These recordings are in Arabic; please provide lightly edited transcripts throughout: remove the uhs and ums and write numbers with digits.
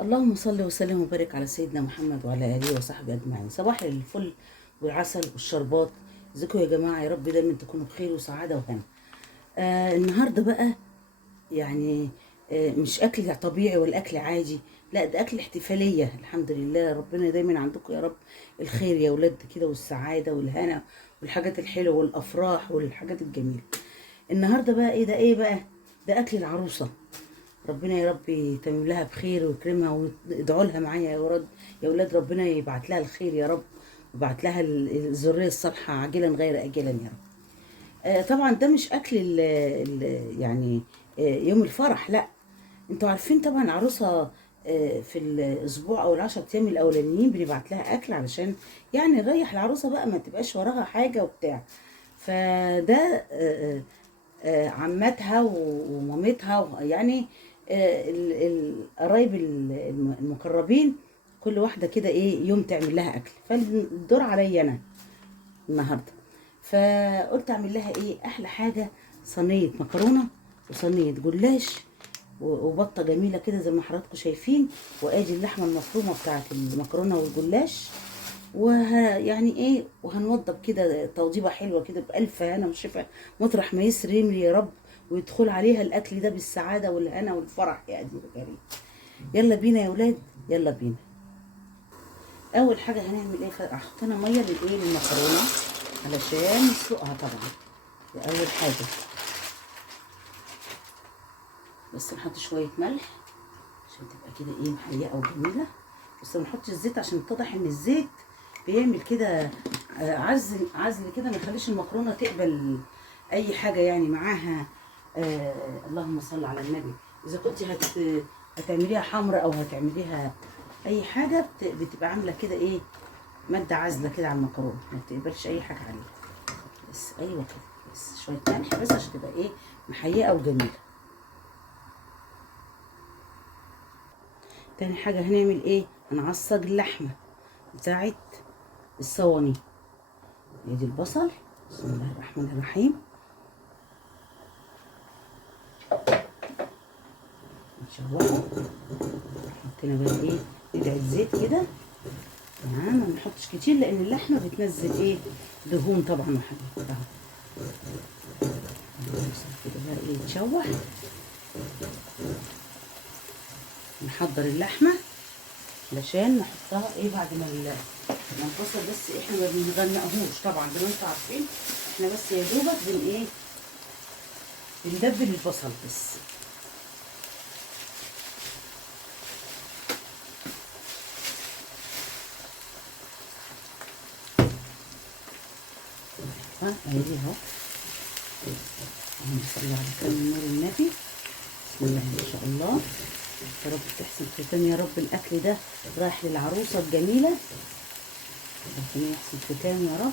اللهم صل وسلم وبارك على سيدنا محمد وعلى اله وصحبه اجمعين. صباح الفل والعسل والشربات. ازيكم يا جماعه؟ يا رب دايما تكونوا بخير وسعاده وهنا. النهارده بقى يعني مش اكل طبيعي ولا اكل عادي، لا ده اكل احتفاليه. الحمد لله، ربنا دايما عندكم يا رب الخير يا ولاد كده، والسعاده والهنا والحاجات الحلوه والافراح والحاجات الجميله. النهارده بقى ايه ده؟ ايه بقى ده؟ اكل العروسه. ربنا يا رب يتمم لها بخير ويكرمها، وادعوا لها معايا يا ولاد. يا ولاد ربنا يبعت لها الخير يا رب، ويبعت لها الذريه الصالحه عاجلا غير اجلا يا رب. طبعا ده مش اكل يعني يوم الفرح، لا. انتوا عارفين طبعا العروسه في الاسبوع او العشر ايام الاولانيين بنبعت لها اكل علشان يعني نريح العروسه بقى، ما تبقاش وراها حاجه وبتاع. فده عمتها ومامتها يعني القرايب المقربين، كل واحده كده ايه يوم تعمل لها اكل، فالدور عليا انا النهارده. فقلت اعمل لها ايه احلى حاجه؟ صينيه مكرونه وصينيه جلاش وبطه جميله كده زي ما حضراتكم شايفين، وادي اللحمه المفرومه بتاعت المكرونه والجلاش. يعني ايه، وهنوضب كده توضيبه حلوه كده بالف هنا وشفا، مطرح ما يسرم لي يا رب، ويدخل عليها الاكل ده بالسعاده والهنا والفرح يا قدير الكريم. يلا بينا يا ولاد، يلا بينا. اول حاجه هنعمل ايه؟ حطينا ميه للايه، للمكرونه علشان نسلقها طبعا. دي اول حاجه. بس نحط شويه ملح عشان تبقى كده ايه محيقه وجميله. بس ما نحطش الزيت عشان اتضح ان الزيت بيعمل كده عزل عزل كده، ما يخليش المكرونه تقبل اي حاجه يعني معاها. اللهم صل على النبي. اذا كنت هتعمليها حمرا او هتعمليها اي حاجه بتبقى عامله كده ايه، ماده عازله كده على المكرونه، ما بتقبلش اي حاجه عليها. بس ايوه كده، بس شويه ملح بس عشان تبقى ايه محيقه وجميله. تاني حاجه هنعمل ايه؟ هنعصج اللحمه بتاعت الصواني. ادي البصل، بسم الله الرحمن الرحيم. نشوحه، حطينا بقى ايه ندعي زيت كده. تمام، ما نحطش كتير لان اللحمه بتنزل ايه دهون طبعا وحاجات اهو. كده بقى ايه يتشوح. نحضر اللحمه علشان نحطها ايه بعد ما البصل، بس احنا ما بنغرقهوش طبعا زي ما انتوا عارفين، احنا بس يا دوبك ايه بندبل البصل بس. ها اهي اهو. اللهم صل على سيدنا نور النبي. بسم الله ما شاء الله. يا رب تحسن ختام يا رب. الاكل ده رايح للعروسه الجميله، ربنا يحسن ختام يا رب.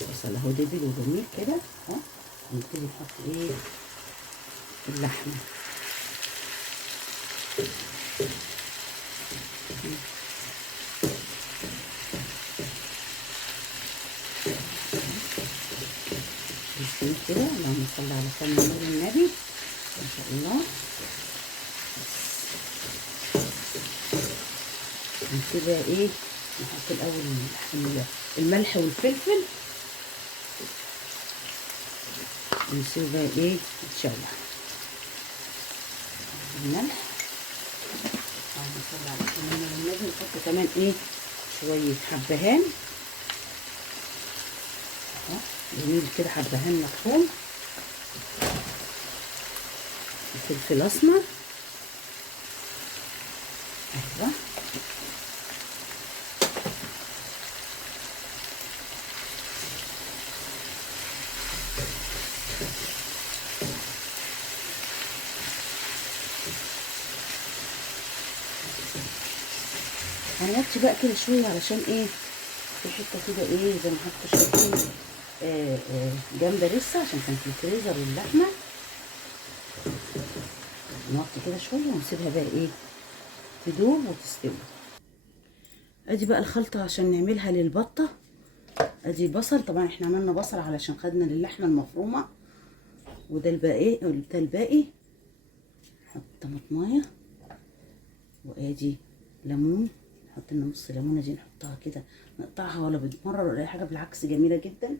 البصل اهو دبل وجميل كده اهو. هنبتدي نحط ايه اللحمه. بسم كده، اللهم صل على سيدنا نور النبي ما شاء الله. نبتدي بقى ايه نحط الاول الملح والفلفل، ونسيبه بقى ايه يتشوح. الملح، اللهم صل على سيدنا نور النبي. نحط كمان ايه شويه حبهان اهو جميل كده، حبهان مطحون، وفلفل اسمر ايوه. هنوطي بقى كده شويه علشان ايه في حته كده ايه زي ما حطوا شايفين جامده لسه عشان كانت في الفريزر اللحمه. نوطي كده شويه ونسيبها بقى ايه تدوب وتستوي. ادي بقى الخلطه عشان نعملها للبطه. ادي بصل، طبعا احنا عملنا بصل علشان خدنا للحمه المفرومه. وده الباقي، ده الباقي. نحط طماطمايه، وادي ليمون، نحط لنا نص ليمونه دي نحطها كده، نقطعها ولا بتمرر ولا اي حاجه، بالعكس جميله جدا.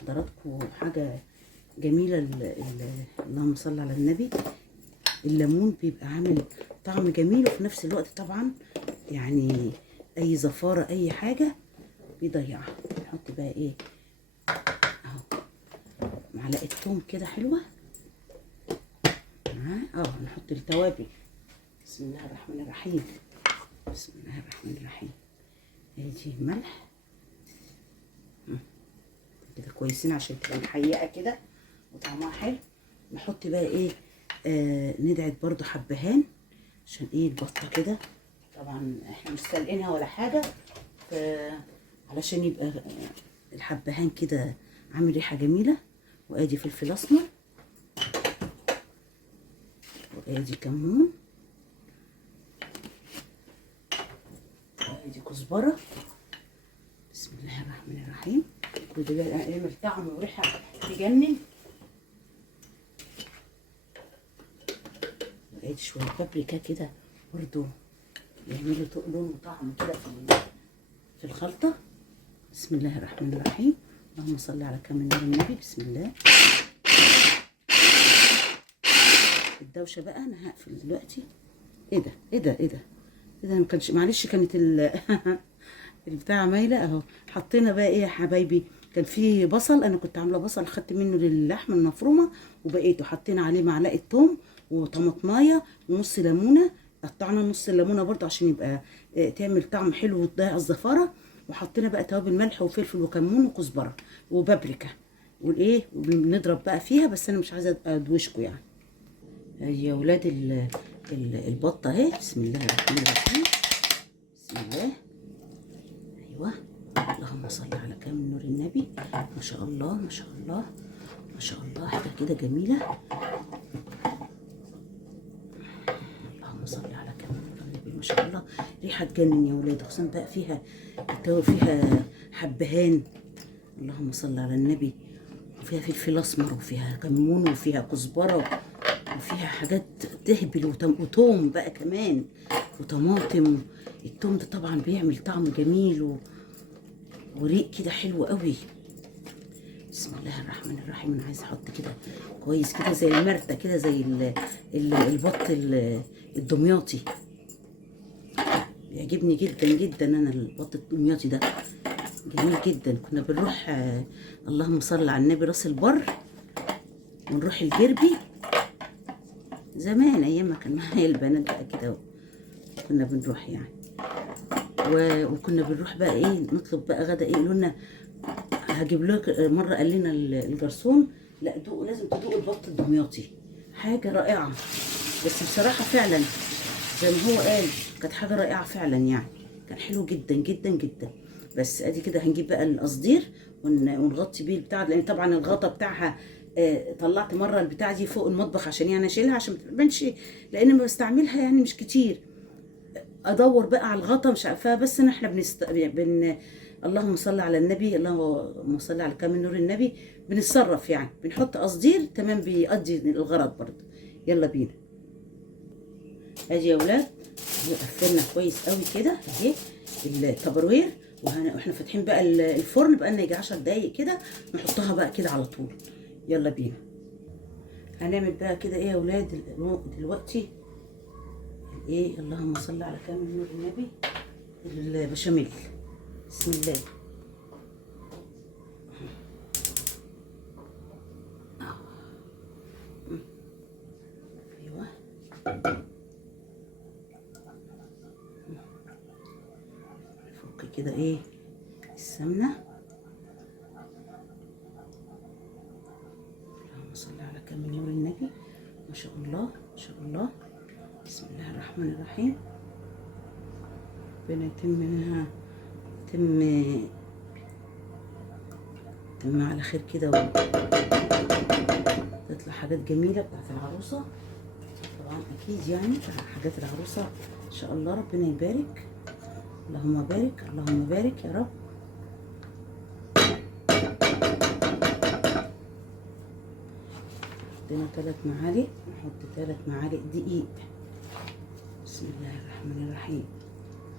حضراتكم حاجه جميله اللهم صل على النبي. الليمون بيبقى عامل طعم جميل، وفي نفس الوقت طبعا يعني اي زفاره اي حاجه بيضيعها. نحط بقى ايه اهو، معلقه توم كده حلوه معاه. نحط التوابل. بسم الله الرحمن الرحيم. بسم الله الرحمن الرحيم. ادي ملح كده كويسين عشان تبقى محيقه كده وطعمها حلو. نحط بقى ايه، ندعك برضو حبهان عشان ايه البطه كده. طبعا احنا مش سالقينها ولا حاجه، علشان يبقى الحبهان كده عامل ريحه جميله. وادي فلفل اسمر، وادي كمون، وادي كزبره. بسم الله الرحمن الرحيم. كل ده يعمل طعم وريحه تجنن. وادي شويه بابريكا كده برضو يعملوا لون وطعم كده في الخلطه. بسم الله الرحمن الرحيم. اللهم صل على كامل نور النبي. بسم الله. الدوشه بقى انا هقفل دلوقتي. ايه ده ايه ده ايه ده ايه ده، ما كانش، معلش كانت البتاع مايله اهو. حطينا بقى ايه يا حبايبي، كان في بصل، انا كنت عامله بصل خدت منه للحمه المفرومه وبقيته، حطينا عليه معلقه ثوم وطماطمايه ونص ليمونه، قطعنا نص الليمونه برضه عشان يبقى تعمل طعم حلو وتضيع الزفاره. وحطينا بقى توابل ملح وفلفل وكمون وكزبره وبابريكا والايه، وبنضرب بقى فيها. بس انا مش عايزه ادوشكم يعني. يا ولاد البطه اهي. بسم الله الرحمن الرحيم. بسم الله. ايوه، اللهم صل على كامل نور النبي. ما شاء الله ما شاء الله ما شاء الله، حاجه كده جميله. اللهم صل على كامل نور النبي. ما شاء الله، ريحه تجنن يا ولاد، خصوصا بقى فيها حبهان. اللهم صل على النبي. وفيها فلفل اسمر وفيها كمون وفيها كزبره وفيها حاجات تهبل، وتوم بقى كمان وطماطم. التوم ده طبعا بيعمل طعم جميل وريق كده حلو قوي. بسم الله الرحمن الرحيم. انا عايزه احط كده كويس كده زي المرتة كده، زي البط الدمياطي. بيعجبني جدا جدا انا البط الدمياطي ده، جميل جدا. كنا بنروح اللهم صل على النبي راس البر، ونروح الجربي زمان ايام ما كان معايا البنات بقى كده، كنا بنروح يعني. وكنا بنروح بقى ايه، نطلب بقى غدا ايه، يقولوا لنا هجيب لك. مره قال لنا الجرسون لا دوق، لازم تدوق البط الدمياطي، حاجه رائعه. بس بصراحه فعلا زي ما هو قال كانت حاجه رائعه فعلا يعني، كان حلو جدا جدا جدا. بس ادي كده هنجيب بقى القصدير ونغطي بيه البتاع، لان طبعا الغطا بتاعها طلعت مره البتاع دي فوق المطبخ عشان يعني اشيلها عشان ما تبانش، لان ما بستعملها يعني مش كتير. ادور بقى على الغطا مش عارفاها. بس احنا اللهم صل على النبي، اللهم صل على كامل نور النبي. بنتصرف يعني، بنحط قصدير تمام بيقضي الغرض برضه. يلا بينا. ادي يا ولاد قفلنا كويس قوي كده اهي التبروير، واحنا فاتحين بقى الفرن بقى لنا يجي 10 دقايق كده، نحطها بقى كده على طول. يلا بينا. هنعمل بقى كده ايه يا ولاد دلوقتي ايه، اللهم صل على كامل نور النبي، البشاميل. بسم الله. ايوه فك كده ايه السمنه. اللهم صل على كامل نور النبي. ما شاء الله ما شاء الله. بسم الله الرحمن الرحيم. ربنا تم على خير كده، تطلع حاجات جميله بتاعت العروسه طبعا اكيد يعني، حاجات العروسه ان شاء الله. ربنا يبارك، اللهم بارك اللهم بارك يا رب. حطينا 3 معالق، نحط 3 معالق دقيق. بسم الله الرحمن الرحيم.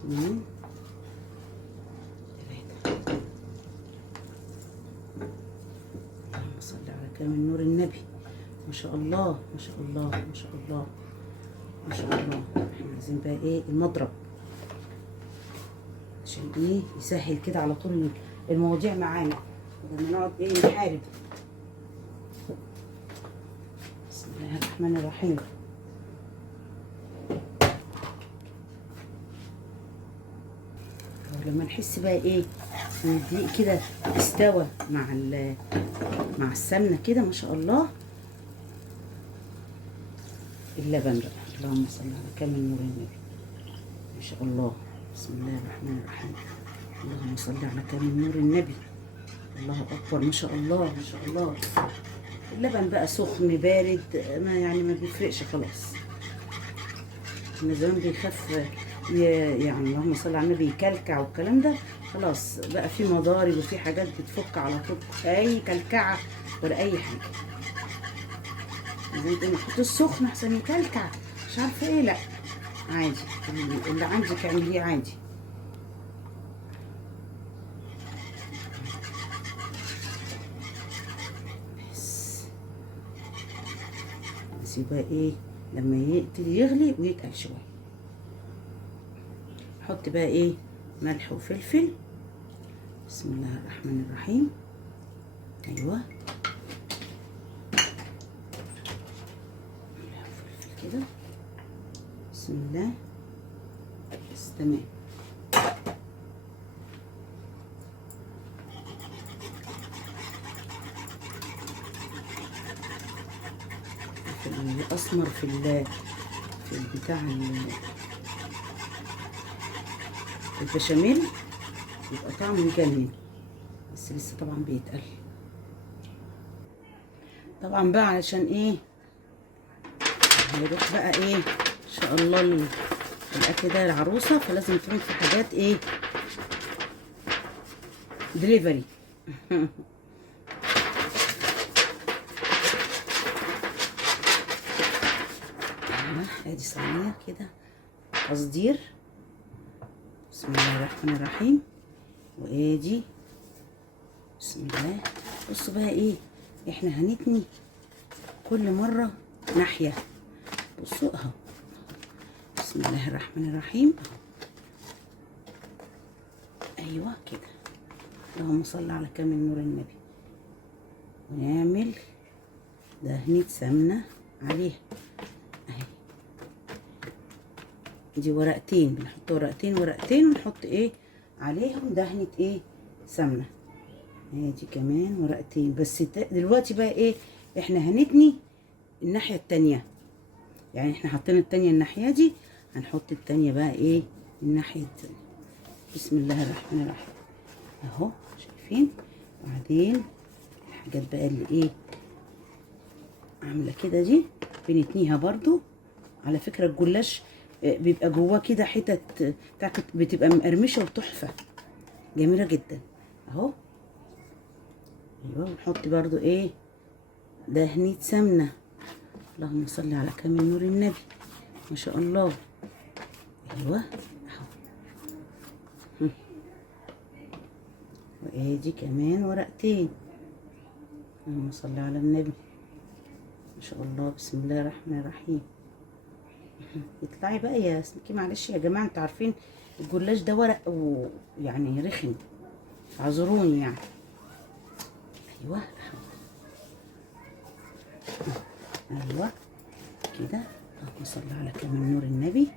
2 3. اللهم صل على كامل نور النبي. ما شاء الله ما شاء الله ما شاء الله ما شاء الله. احنا عايزين بقى ايه المضرب عشان ايه يسهل كده على طول المواضيع معانا بدل ما نقعد ايه نحارب. بسم الله الرحمن الرحيم. لما نحس بقى ايه ان الدقيق كده استوى مع السمنه كده ما شاء الله، اللبن بقى. اللهم صل على كامل نور النبي. ما شاء الله. بسم الله الرحمن الرحيم. اللهم صل على كامل نور النبي. الله اكبر. ما شاء الله ما شاء الله. اللبن بقى سخن بارد ما يعني ما بيفرقش خلاص. من زمان بيخف يعني اللهم صل على النبي يكلكع والكلام ده، خلاص بقى في مضارب وفي حاجات بتفك على طول، اي كلكعه ولا اي حاجه. زي ما تحط السخن احسن يكلكع مش عارفه ايه. لا عادي، اللي عندك اعمليه عادي. بس يبقى ايه لما يبتدي يغلي ويتقل شويه، حط بقى ايه ملح وفلفل. بسم الله الرحمن الرحيم. ايوه ملح وفلفل كده. بسم الله. بس تمام. الاسمر في البتاع البشاميل يبقى طعمه يجنن، بس لسه طبعا بيتقل. طبعا بقى علشان ايه هيروح بقى ايه ان شاء الله الاكل ده العروسه، فلازم تعمل في حاجات ايه دليفري. ادي صينيه كده تصدير. بسم الله الرحمن الرحيم. وادي بسم الله. بصوا بقى ايه احنا هنتني كل مره ناحيه. بصوا اهو. بسم الله الرحمن الرحيم. ايوه كده. اللهم صل على كامل نور النبي. ونعمل دهنة سمنه عليها اهي. دي ورقتين، بنحط ورقتين ورقتين ونحط ايه عليهم دهنة ايه سمنة. ادي كمان ورقتين. بس دلوقتي بقى ايه احنا هنتني الناحية التانية، يعني احنا حطينا التانية الناحية دي، هنحط التانية بقى ايه الناحية التانية. بسم الله الرحمن الرحيم. اهو شايفين. وبعدين الحاجات بقى اللي ايه عاملة كده دي بنتنيها برضو. على فكرة الجلاش بيبقى جواه كده حتت بتبقى مقرمشه وتحفه جميله جدا اهو. ايوه ونحط برضو ايه دهنة سمنه. اللهم صل على كامل نور النبي. ما شاء الله. ايوه اهو. وادي كمان ورقتين. اللهم صل على النبي. ما شاء الله. بسم الله الرحمن الرحيم. اطلعي بقى يا سمكي. معلش يا جماعه انتوا عارفين الجلاش ده ورق ويعني رخم، اعذروني يعني. ايوه ايوه كده. اللهم صل على كامل نور النبي.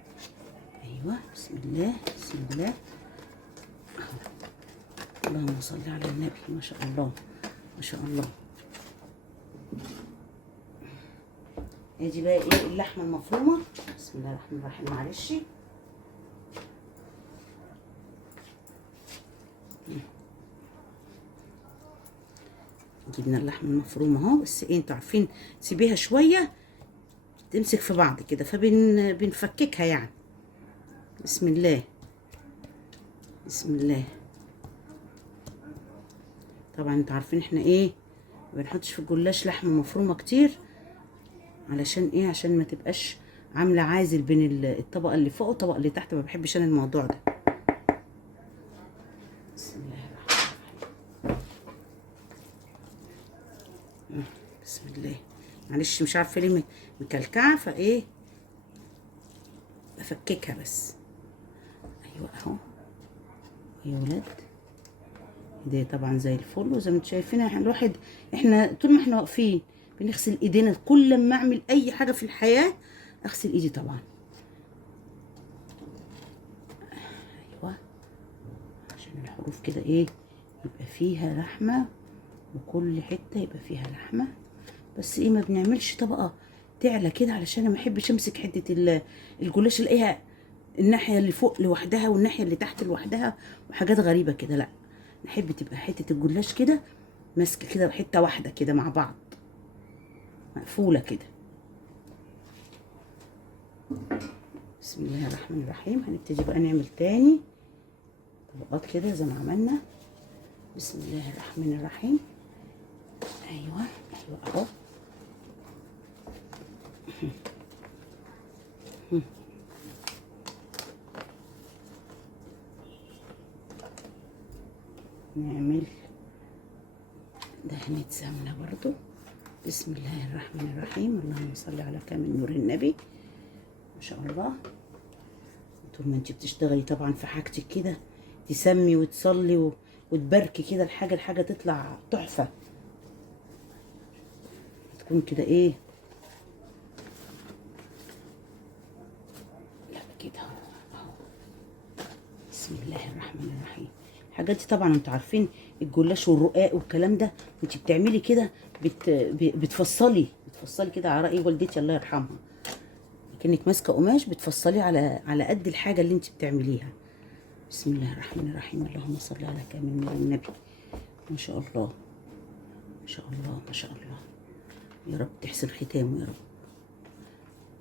ايوه بسم الله بسم الله. اللهم صل على النبي. ما شاء الله ما شاء الله. ادي بقى ايه اللحمه المفرومه. بسم الله الرحمن الرحيم. معلش جبنا اللحمه المفرومه اهو. بس ايه انتوا عارفين سيبيها شويه تمسك في بعض كده فبنفككها يعني. بسم الله بسم الله. طبعا انتوا عارفين احنا ايه ما بنحطش في الجلاش لحمه مفرومه كتير علشان ايه؟ عشان ما تبقاش عامله عازل بين الطبقه اللي فوق والطبقه اللي تحت. ما بحبش انا الموضوع ده. بسم الله الرحمن الرحيم. بسم الله. معلش مش عارفه ليه مكلكعه، فايه بفككها بس. ايوه اهو يا ولاد. دي طبعا زي الفل، وزي ما انتم شايفين احنا طول ما احنا واقفين بنغسل ايدينا. كل ما اعمل اي حاجه في الحياه اغسل ايدي طبعا. ايوه عشان الحروف كده ايه يبقى فيها لحمه، وكل حته يبقى فيها لحمه. بس ايه، ما بنعملش طبقه تعلى كده، علشان انا ما بحبش امسك حته الجلاش الاقيها الناحيه اللي فوق لوحدها والناحيه اللي تحت لوحدها وحاجات غريبه كده. لا، نحب تبقى حته الجلاش كده ماسكه كده حته واحده كده مع بعض، مقفوله كده. بسم الله الرحمن الرحيم. هنبتدي بقى نعمل تاني طبقات كده زي ما عملنا. بسم الله الرحمن الرحيم. ايوه اهو. نعمل دهنة سمنة برضو. بسم الله الرحمن الرحيم. اللهم صل على كامل نور النبي. ما شاء الله. طول ما انت بتشتغلي طبعا في حاجتك كده تسمي وتصلي وتباركي كده الحاجة تطلع تحفة، تكون كده ايه. لا كده اهو. بسم الله الرحمن الرحيم. الحاجات دي طبعا انتوا عارفين الجلاش والرقاق والكلام ده، انت بتعملي كده بتفصلي كده على رأي والدتي الله يرحمها، كأنك ماسكه قماش بتفصلي على قد الحاجه اللي انت بتعمليها. بسم الله الرحمن الرحيم. اللهم صل على كامل نور النبي. ما شاء الله ما شاء الله ما شاء الله. يا رب تحسن ختامه، يا رب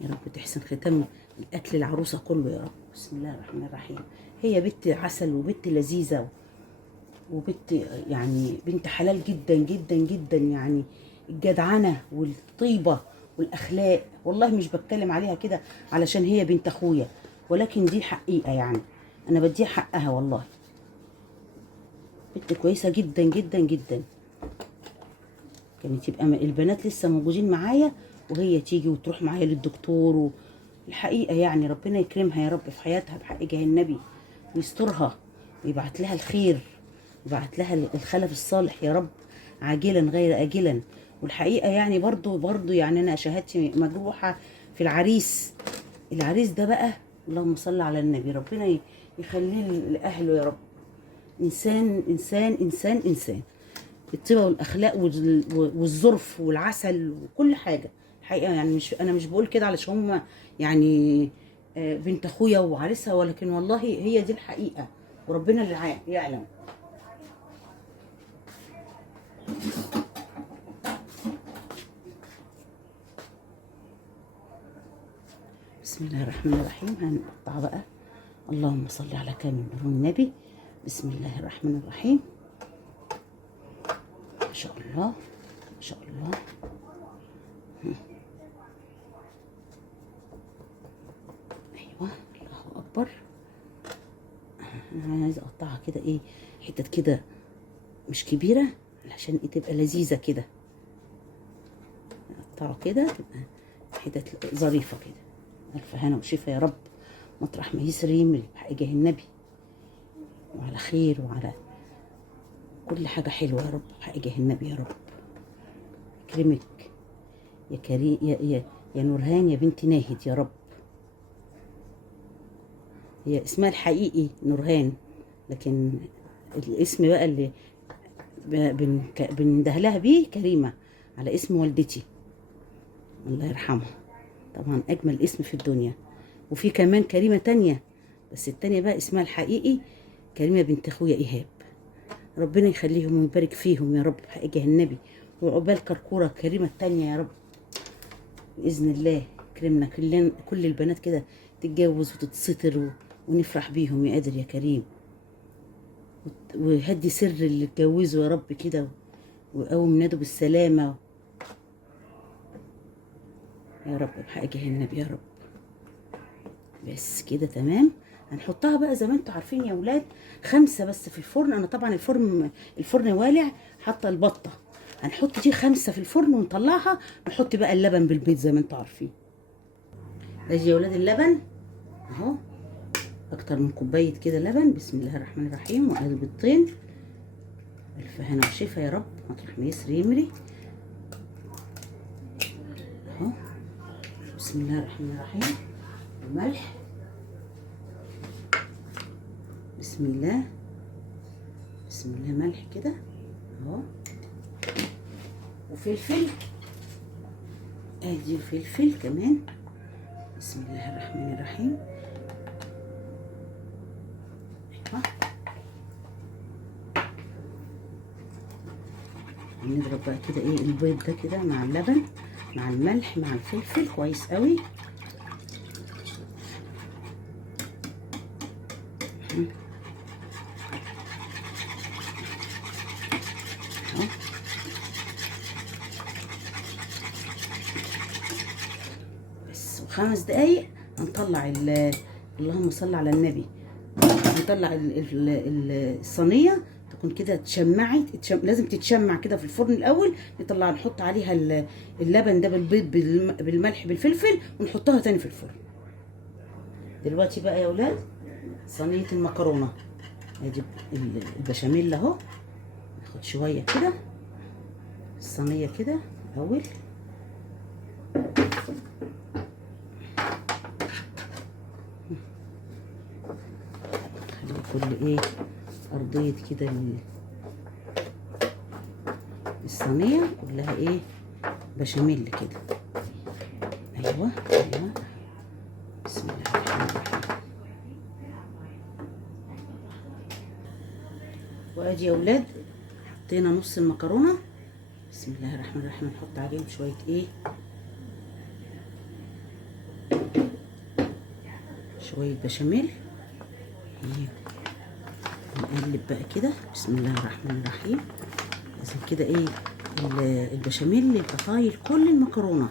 يا رب تحسن ختام الاكل العروسه كله يا رب. بسم الله الرحمن الرحيم. هي بنت عسل وبنت لذيذه وبنت يعني بنت حلال جدا جدا جدا، يعني الجدعنه والطيبه والاخلاق. والله مش بتكلم عليها كده علشان هي بنت اخويا، ولكن دي حقيقه، يعني انا بديها حقها. والله بنت كويسه جدا جدا جدا. كانت يبقى البنات لسه موجودين معايا وهي تيجي وتروح معايا للدكتور الحقيقه يعني ربنا يكرمها يا رب في حياتها بحق جاه النبي، ويسترها ويبعت لها الخير، يبعت لها الخلف الصالح يا رب، عاجلا غير آجلا. والحقيقه يعني برضو يعني انا شهادتي مجروحه في العريس ده بقى. اللهم صل على النبي. ربنا يخليه لاهله يا رب. انسان انسان انسان انسان، الطيبه والاخلاق والظرف والعسل وكل حاجه. الحقيقه يعني انا مش بقول كده علشان هم يعني بنت اخويا وعريسها، ولكن والله هي دي الحقيقه، وربنا اللي يعلم. بسم الله الرحمن الرحيم. هنقطع بقى. اللهم صل على كامل نور النبي. بسم الله الرحمن الرحيم. ما شاء الله ما شاء الله. ايوه الله اكبر. انا عايزه اقطعها كده ايه، حتت كده مش كبيره علشان ايه تبقى لذيذه كده. اقطعه كده تبقى حتت ظريفه كده. الف هنا وشفا يا رب، مطرح ما يسري من بحق جاه النبي، وعلى خير وعلى كل حاجه حلوه يا رب بحق جاه النبي يا رب. يكرمك يا كريم يا نورهان يا بنت ناهد يا رب. هي اسمها الحقيقي نورهان، لكن الاسم بقى اللي بندهلها بيه كريمة على اسم والدتي الله يرحمها. طبعا أجمل اسم في الدنيا. وفي كمان كريمة تانية، بس التانية بقى اسمها الحقيقي كريمة بنت أخويا إيهاب. ربنا يخليهم ويبارك فيهم يا رب بحق جاه النبي، وعقبال كركورة كريمة التانية يا رب بإذن الله. كرمنا كل البنات كده تتجوز وتتستر ونفرح بيهم يا قادر يا كريم، وهدي سر اللي اتجوزوا يا رب كده، وقوم نادوا بالسلامة. يا رب بحق النبي يا رب. بس كده تمام. هنحطها بقى زي ما انتوا عارفين يا ولاد 5 بس في الفرن. انا طبعا الفرن والع، حاطه البطه. هنحط دي 5 في الفرن ونطلعها، نحط بقى اللبن بالبيض زي ما انتوا عارفين. ادي يا ولاد اللبن اهو، اكتر من كوبايه كده لبن. بسم الله الرحمن الرحيم. وادي بيضتين. الف هنا وشفا يا رب، مطرح ما يسري يمري اهو. بسم الله الرحمن الرحيم. وملح، بسم الله بسم الله، ملح كده اهو. وفلفل، ادي فلفل كمان. بسم الله الرحمن الرحيم. ايوه، نضرب بقى كده ايه البيض ده كده مع اللبن مع الملح مع الفلفل كويس قوي. بس و5 دقايق هنطلع اللهم صل على النبي. هنطلع الصينيه تكون كده اتشمعت. لازم تتشمع كده في الفرن الاول. نطلع نحط عليها اللبن ده بالبيض بالملح بالفلفل ونحطها تاني في الفرن. دلوقتي بقى يا ولاد صينيه المكرونه. ادي البشاميل اهو. ناخد شويه كده الصينيه كده الاول. خلي كل ايه ارضيه كده الصينيه كلها ايه بشاميل كده. ايوه ايوه. بسم الله الرحمن الرحيم. وادي يا ولاد حطينا نص المكرونه. بسم الله الرحمن الرحيم. نحط عليهم شويه ايه، شويه بشاميل. نقلب بقى كده. بسم الله الرحمن الرحيم. لازم كده ايه البشاميل يبقى طايل كل المكرونه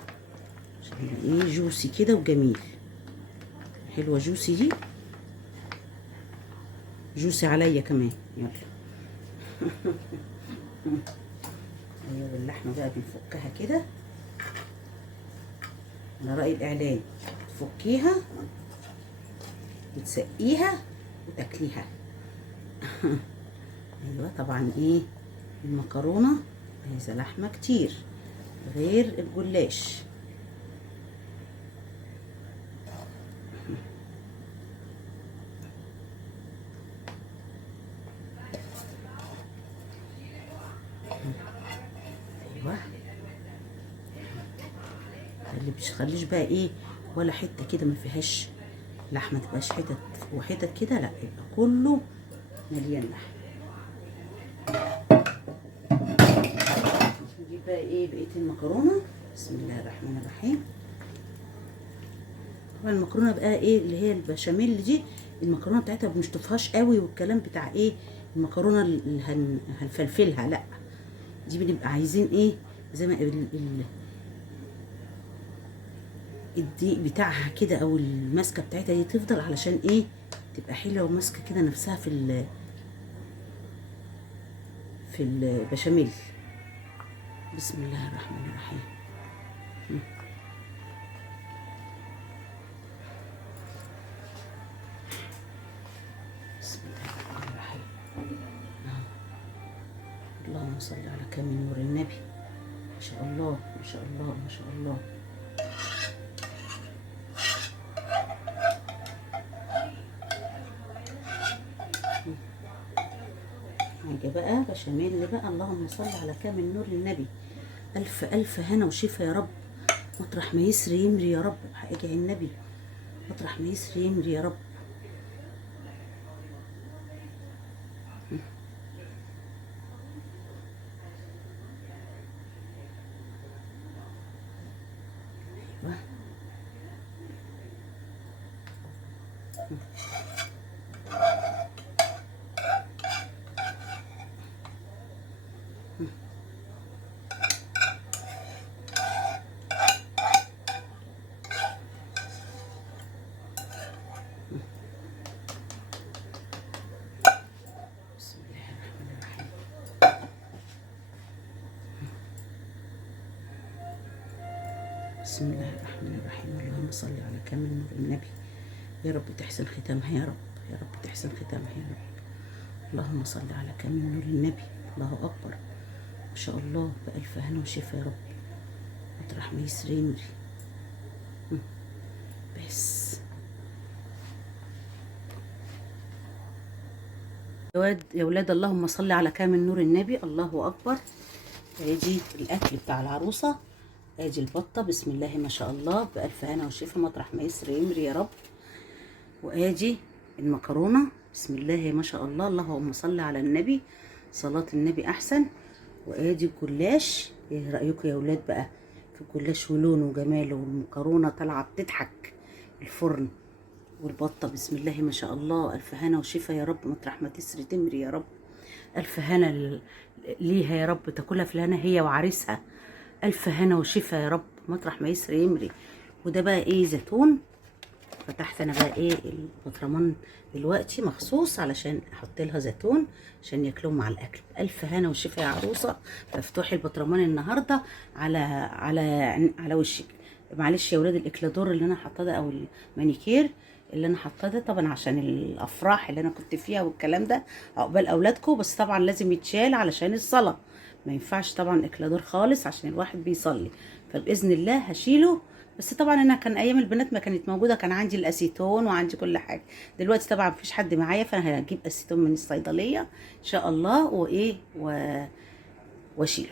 عشان يبقى ايه جوسي كده وجميل. حلوه جوسي دي، جوسي عليا كمان. يلا ايوه اللحمه بقى بنفكها كده على رأي الاعلان. تفكيها وتسقيها وتاكليها. ايوه طبعا ايه المكرونه عايزه لحمه كتير غير الجلاش. ايوه خليش بقى ايه ولا حته كده ما فيهاش لحمه، تبقاش حتت وحتت كده، لا يبقى كله مليان لحمه. نجيب بقى ايه بقيه المكرونه. بسم الله الرحمن الرحيم. طبعا المكرونه بقى ايه اللي هي البشاميل دي، المكرونه بتاعتها مش تفهاش قوي والكلام بتاع ايه المكرونه اللي هنفلفلها، لا دي بنبقى عايزين ايه زي ما الدقيق بتاعها كده او الماسكه بتاعتها دي تفضل علشان ايه تبقى حلوه وماسكه كده نفسها في البشاميل. بسم الله الرحمن الرحيم. بسم الله الرحمن الرحيم. اللهم صل على كامل نور النبي. ما شاء الله ما شاء الله ما شاء الله. حاجه بقى بشاميل بقى. اللهم صل على كامل نور النبي. الف الف هنا وشفا يا رب. مطرح ما يسري يمري يا رب بحق النبي. مطرح ما يسري يمري يا رب. بسم الله الرحمن الرحيم. اللهم صل على كامل نور النبي. يا رب تحسن ختامها يا رب، يا رب تحسن ختامها يا رب. اللهم صل على كامل نور النبي. الله اكبر، ما شاء الله، بألف هنا وشفا يا رب. مطرح ما يسري يمري. بس يا ولاد اللهم صل على كامل نور النبي. الله اكبر. ادي الاكل بتاع العروسه، ادي البطه بسم الله ما شاء الله، بألف هنا وشفا مطرح ما يسري يمري يا رب. وادي المكرونه بسم الله ما شاء الله، اللهم صل على النبي، صلاه النبي احسن. وادي الجلاش، ايه رايكم يا ولاد بقى في الجلاش ولونه وجماله، والمكرونه طالعه بتضحك الفرن، والبطه بسم الله ما شاء الله. الف هنا وشفا يا رب مطرح ما تسري تمري يا رب. الف هنا ليها يا رب، تاكلها في الهنا هي وعريسها. الف هنا وشفا يا رب مطرح ما يسري يمري. وده بقى ايه، زيتون. فتحت انا بقى ايه البطرمان دلوقتي مخصوص علشان احط لها زيتون عشان ياكلوه مع الاكل. الف هنا وشفا يا عروسه. مفتوح البطرمان النهارده على وشك. معلش يا ولاد، الاكلادور اللي انا حاطاه ده او المانيكير اللي انا حاطاه ده طبعا عشان الافراح اللي انا كنت فيها والكلام ده عقبال اولادكم، بس طبعا لازم يتشال علشان الصلاه. ما ينفعش طبعا اكلادور خالص عشان الواحد بيصلي، فباذن الله هشيله. بس طبعا انا كان ايام البنات ما كانت موجوده كان عندي الاسيتون وعندي كل حاجه. دلوقتي طبعا مفيش حد معايا، فانا هجيب اسيتون من الصيدليه ان شاء الله واشيله.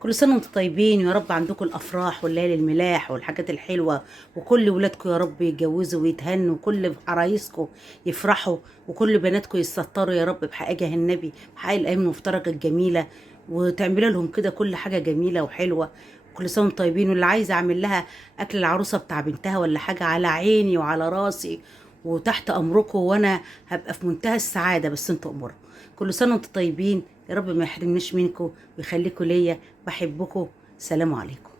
كل سنه وانتم طيبين، يا رب عندكم الافراح والليالي الملاح والحاجات الحلوه، وكل ولادكم يا رب يتجوزوا ويتهنوا، وكل عرايسكم يفرحوا، وكل بناتكم يستطروا يا رب بحقيقه النبي، بحقيقه الايام المفترجه الجميله، وتعملوا لهم كده كل حاجه جميله وحلوه. كل سنه وانتم طيبين. واللي عايزه اعمل لها اكل العروسه بتاع بنتها ولا حاجه، على عيني وعلى راسي وتحت امركم، وانا هبقى في منتهى السعاده، بس انتوا امروا. كل سنه وانتم طيبين، يا رب ما يحرمنيش منكم ويخليكم ليا. بحبكم. سلام عليكم.